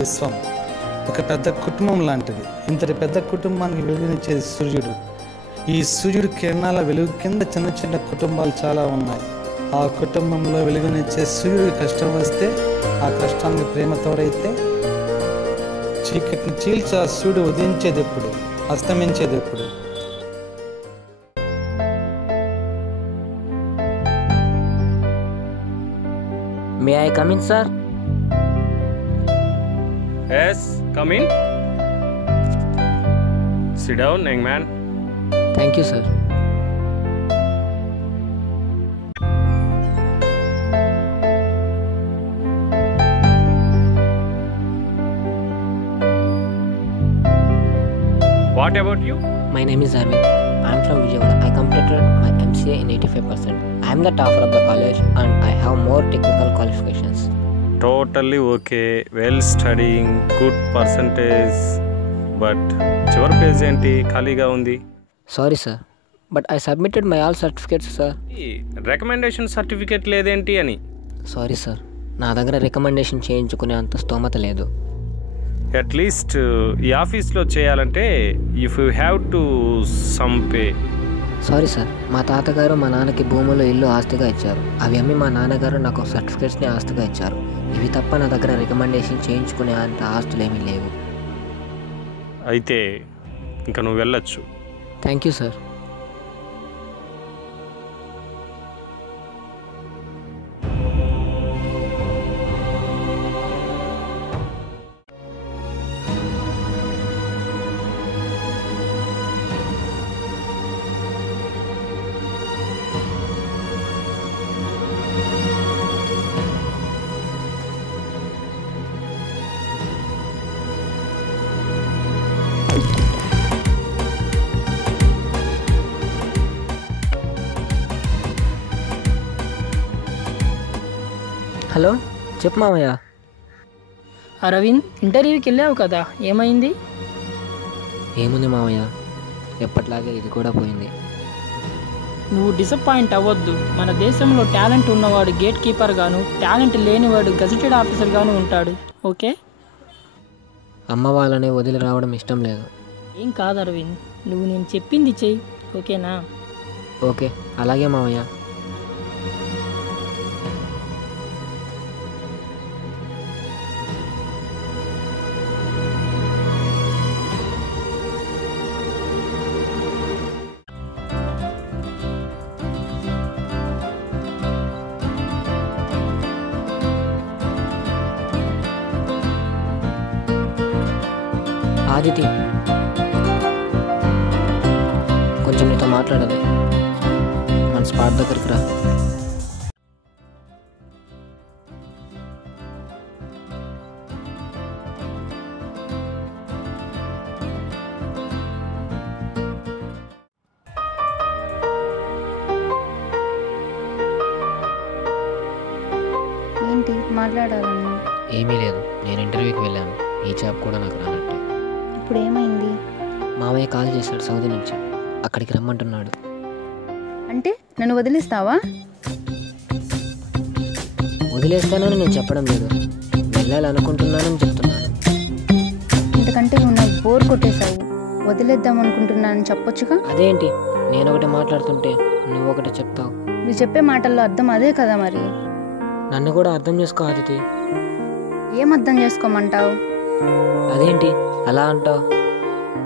విశ్వం ఒక పెద్ద కుటుంబం లాంటిది. ఇంతటి పెద్ద కుటుంబానికి వెలుగునిచ్చేది సూర్యుడు. ఈ సూర్యుడు కిరణాల వెలుగు కింద చిన్న చిన్న కుటుంబాలు చాలా ఉన్నాయి. ఆ కుటుంబంలో వెలుగునిచ్చే సూర్యుడి కష్టం వస్తే ఆ కష్టానికి ప్రేమ తోడైతే చీకటిని చీల్చి ఆ సూర్యుడు ఉదయించేది ఎప్పుడు, అస్తమించేది ఎప్పుడు? May I come in, sir? Yes, come in. Sit down, young man. Thank you, sir. What about you? My name is Arvind. I am from Vijayawada. I completed my MCA in 85%. I am the topper of the college and I have more technical qualifications. Totally okay. Well studying, good percentage. But చివరి page ఏంటి ఖాళీగా ఉంది? Sorry, sir. But I submitted my all certificates, sir. Recommendation certificate లేదేంటి అని? Sorry, sir. నా దగ్గర recommendation చేయించుకునే అంత స్తోమత లేదు. అట్లీస్ట్ ఈ ఆఫీస్లో చేయాలంటే if you have to some pay. Sorry sir, మా తాతగారు మా నాన్నకి భూములు ఇల్లు ఆస్తిగా ఇచ్చారు. అవి అమ్మి మా నాన్నగారు నాకు సర్టిఫికేట్స్ని ఆస్తిగా ఇచ్చారు. ఇవి తప్ప నా దగ్గర రికమెండేషన్ చేయించుకునే అంత ఆస్తులు ఏమీ లేవు. అయితే ఇంకా నువ్వు వెళ్ళొచ్చు. Thank you sir. హలో, చెప్పు మామయ్య. అరవింద్, ఇంటర్వ్యూకి వెళ్ళావు కదా, ఏమైంది? ఏముంది మామయ్య, ఎప్పట్లాగే ఇది కూడా పోయింది. నువ్వు డిసప్పాయింట్ అవ్వద్దు. మన దేశంలో టాలెంట్ ఉన్నవాడు గేట్ కీపర్ గాను, టాలెంట్ లేనివాడు గజెటెడ్ ఆఫీసర్ గాను ఉంటాడు. ఓకే, అమ్మ వాళ్ళని వదిలి రావడం ఇష్టం లేదు. ఏం కాదు అరవింద్, నువ్వు నేను చెప్పింది చెయ్యి. ఓకేనా? ఓకే, అలాగే మామయ్య. ఆదితి, కొంచెం నీతో మాట్లాడాలి. మన స్పాట్ దగ్గరికి రా. ఏంటి మాట్లాడాలన్నా? ఏమీ లేదు, నేను ఇంటర్వ్యూకి వెళ్ళాను. ఈ జాబ్ కూడా నాకు రానట్టే. ఇప్పుడు ఏమైంది? మామయ్య కాల్ చేశాడు సౌదీ నుంచి, అక్కడికి రమ్మంటున్నాడు. అంటే నన్ను వదిలేస్తావా? వదిలేస్తానని నేను చెప్పడం లేదు, వెళ్ళాలనుకుంటున్నానని చెప్తున్నాను. ఇంతకంటే నువ్వు నాకు బోర్ కొట్టేశావు. వదిలేద్దాం అనుకుంటున్నానని చెప్పొచ్చుగా. అదేంటి, నేను ఒకటి మాట్లాడుతుంటే నువ్వు ఒకటి చెప్తావు? నువ్వు చెప్పే మాటల్లో అర్థం అదే కదా మరి. నన్ను కూడా అర్థం చేసుకో ఆదితి. ఏం అర్థం చేసుకోమంటావు? అదేంటి అలా అంటావు?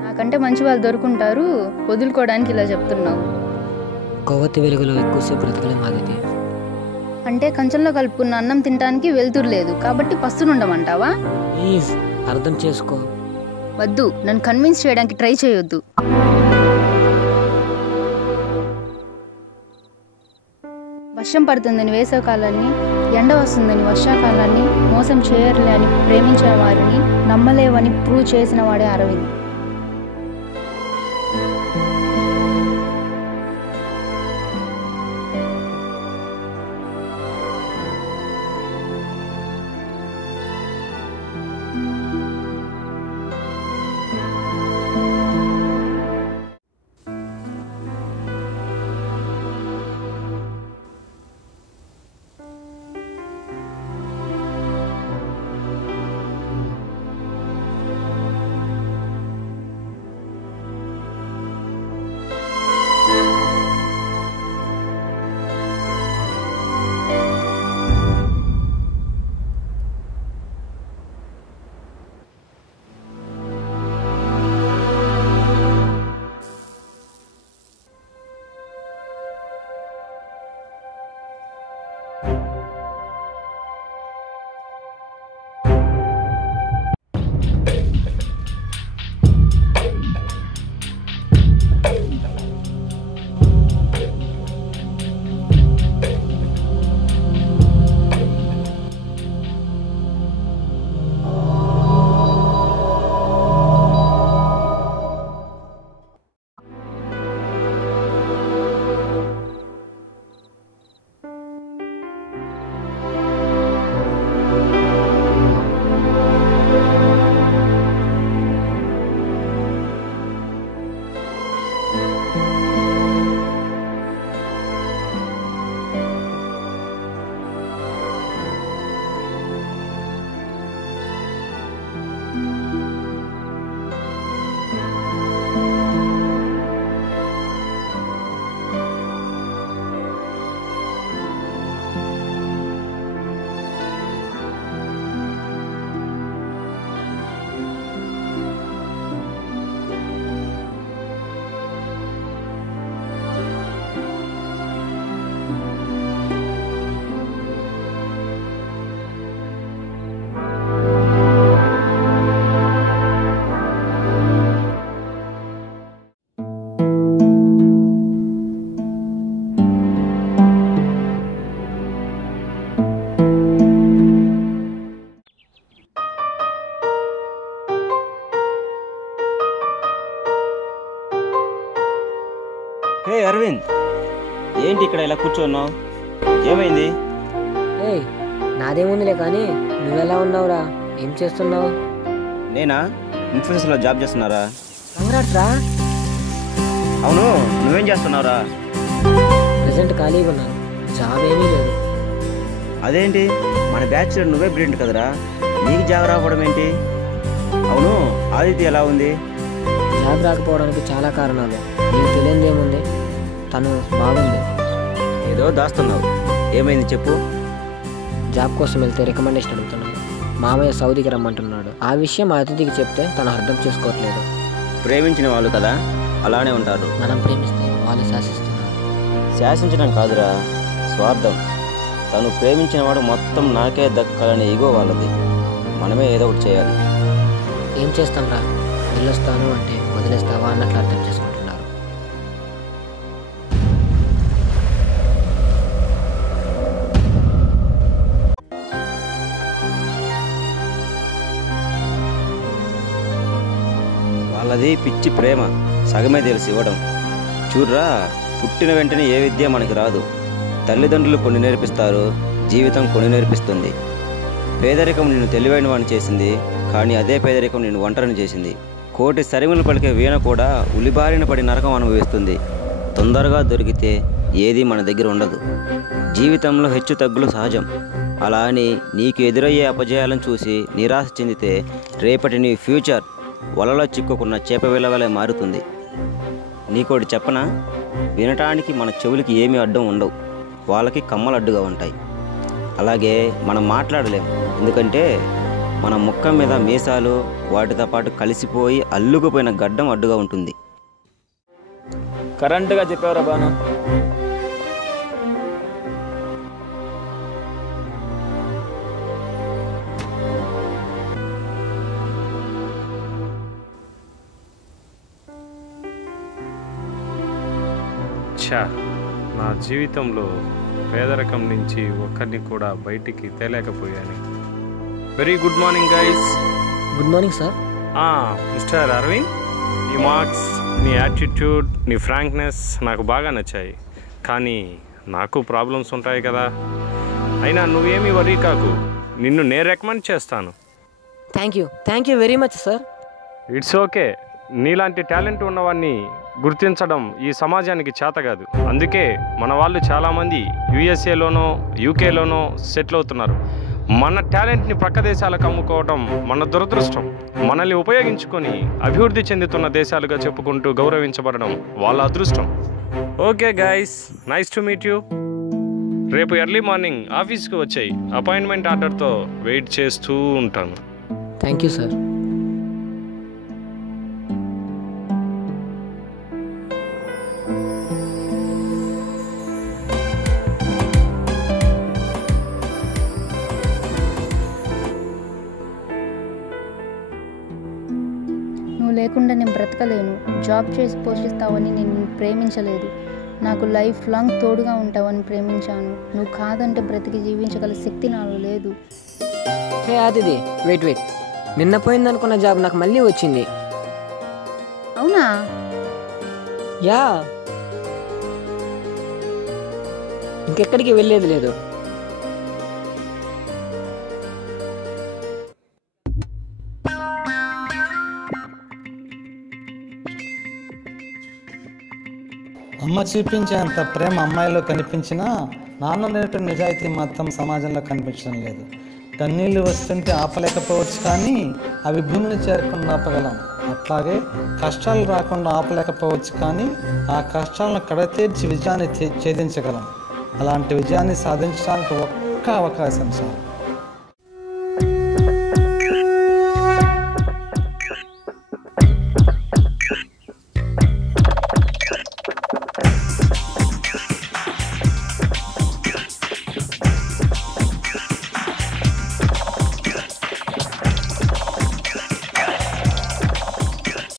నాకంటే మంచి వాళ్ళు దొరుకుంటారు, వదులుకోవడానికి ఇలా చెప్తున్నావు. కొవ్వొత్తి వెలుగులో ఎక్కువసేపు బ్రతకలేం ఆదితి. అంటే కంచంలో కలుపుకున్న అన్నం తినడానికి వెళ్తురు లేదు కాబట్టి పస్తునుండమంటావా? ప్లీజ్ అర్థం చేసుకో. వద్దు, నన్ను కన్విన్స్ చేయడానికి ట్రై చేయొద్దు. వర్షం పడుతుందని వేసవకాలాన్ని, ఎండ వస్తుందని వర్షాకాలాన్ని, మోసం చేయరులే అని ప్రేమించిన వారిని నమ్మలేవని ప్రూవ్ చేసిన వాడే అరవింద్. ఏంటి ఇక్కడ ఇలా కూర్చున్నావు? ఏమైంది? ఏయ్ నాదేముందిలే కానీ నువ్వెలా ఉన్నావురా? ఏం చేస్తున్నావు? నేనా? ఇన్ఫోసిస్లో జాబ్ చేస్తున్నారా? కంగ్రాట్స్ రా. అవును, నువ్వేం చేస్తున్నావురా? ప్రెసెంట్ ఖాళీగా ఉన్నాను, జాబ్ ఏమీ లేదు. అదేంటి, మన బ్యాచ్లో నువ్వే బ్రిలియంట్ కదరా, నీకు జాబ్ రాకపోవడం ఏంటి? అవును, ఆదిత్య ఎలా ఉంది? జాబ్ రాకపోవడానికి చాలా కారణాలు, నీకు తెలియదు ఏముంది. తను బాగుంది. ఏదో దాస్తున్నావు, ఏమైంది చెప్పు. జాబ్ కోసం వెళ్తే రికమెండేషన్ అడుగుతున్నాడు. మామయ్య సౌదీకి రమ్మంటున్నాడు. ఆ విషయం మా అతిథికి చెప్తే తను అర్థం చేసుకోవట్లేదు. ప్రేమించిన వాళ్ళు కదా అలానే ఉంటారు. మనం ప్రేమిస్తే వాళ్ళు శాసిస్తున్నారు. శాసించడం కాదురా, స్వార్థం. తను ప్రేమించిన వాడు మొత్తం నాకే దక్కాలని ఈగో వాళ్ళది. మనమే ఏదో ఒకటి చేయాలి. ఏం చేస్తాం రా, వెళ్ళొస్తాను అంటే వదిలేస్తావా అన్నట్లు అర్థం చేసుకుంటున్నారు. వాళ్ళది పిచ్చి ప్రేమ, సగమే తెలిసి ఇవ్వడం. చూడ్రా, పుట్టిన వెంటనే ఏ విద్య మనకి రాదు. తల్లిదండ్రులు కొన్ని నేర్పిస్తారు, జీవితం కొన్ని నేర్పిస్తుంది. పేదరికం నిన్ను తెలివైన వాడిని చేసింది, కానీ అదే పేదరికం నిన్ను ఒంటరిని చేసింది. కోటి సరిములు పలికే వీణ కూడా ఉలిబారిన పడి నరకం అనుభవిస్తుంది. తొందరగా దొరికితే ఏది మన దగ్గర ఉండదు. జీవితంలో హెచ్చు తగ్గులు సహజం. అలా అని నీకు ఎదురయ్యే అపజయాలను చూసి నిరాశ చెందితే రేపటి నీ ఫ్యూచర్ వలలో చిక్కుకున్న చేప విలవలే మారుతుంది. నీకోటి చెప్పనా, వినటానికి మన చెవులకి ఏమీ అడ్డం ఉండవు, వాళ్ళకి కమ్మలు అడ్డుగా ఉంటాయి. అలాగే మనం మాట్లాడలేం, ఎందుకంటే మన ముఖం మీద మీసాలు వాటితో పాటు కలిసిపోయి అల్లుకుపోయిన గడ్డం అడ్డుగా ఉంటుంది. కరెంటుగా చెప్పావురా బాను. నా జీవితంలో పేదరికం నుంచి ఒక్కరిని కూడా బయటికి తేలేకపోయాను. Very good morning guys. Good morning sir. Mister Arvind, నీ మార్క్స్, నీ యాటిట్యూడ్, నీ ఫ్రాంక్నెస్ నాకు బాగా నచ్చాయి. కానీ నాకు ప్రాబ్లమ్స్ ఉంటాయి కదా. అయినా నువ్వేమీ వరీ కాకు, నిన్ను నేను రికమెండ్ చేస్తాను. Thank you very much sir. It's okay. నీలాంటి టాలెంట్ ఉన్నవాడిని గుర్తించడం ఈ సమాజానికి చేత కాదు. అందుకే మన వాళ్ళు చాలామంది యూఎస్ఏలోనో యూకేలోనో సెటిల్ అవుతున్నారు. మన టాలెంట్ని ప్రక్క దేశాలకు అమ్ముకోవడం మన దురదృష్టం. మనల్ని ఉపయోగించుకొని అభివృద్ధి చెందుతున్న దేశాలుగా చెప్పుకుంటూ గౌరవించబడడం వాళ్ళ అదృష్టం. Okay guys, nice to meet you. రేపు ఎర్లీ మార్నింగ్ ఆఫీస్కి వచ్చాయి. అపాయింట్మెంట్ ఆర్డర్తో వెయిట్ చేస్తూ ఉంటాను. Thank you sir. నువ్వు లేకుండా నేను బ్రతకలేను. జాబ్ చేసి పోషిస్తావని నేను ప్రేమించలేదు. నాకు లైఫ్ లాంగ్ తోడుగా ఉంటావని ప్రేమించాను. నువ్వు కాదంటే బ్రతికి జీవించగల శక్తి నాలో లేదు. హే ఆదిది, వెయిట్. నిన్న పోయిందనుకున్న జాబ్ నాకు మళ్ళీ వచ్చింది. అవునా? యా, ఇంకెక్కడికి వెళ్ళేది లేదు. అమ్మ చూపించే అంత ప్రేమ అమ్మాయిలో కనిపించినా నాన్న నేటి నిజాయితీ మాత్రం సమాజంలో కనిపించడం లేదు. కన్నీళ్ళు వస్తుంటే ఆపలేకపోవచ్చు, కానీ అవి భూమిని చేరకుండా ఆపగలం. అట్లాగే కష్టాలు రాకుండా ఆపలేకపోవచ్చు, కానీ ఆ కష్టాలను కడతీర్చి విజయాన్ని ఛేదించగలం. అలాంటి విజయాన్ని సాధించడానికి ఒక్క అవకాశం చాలు.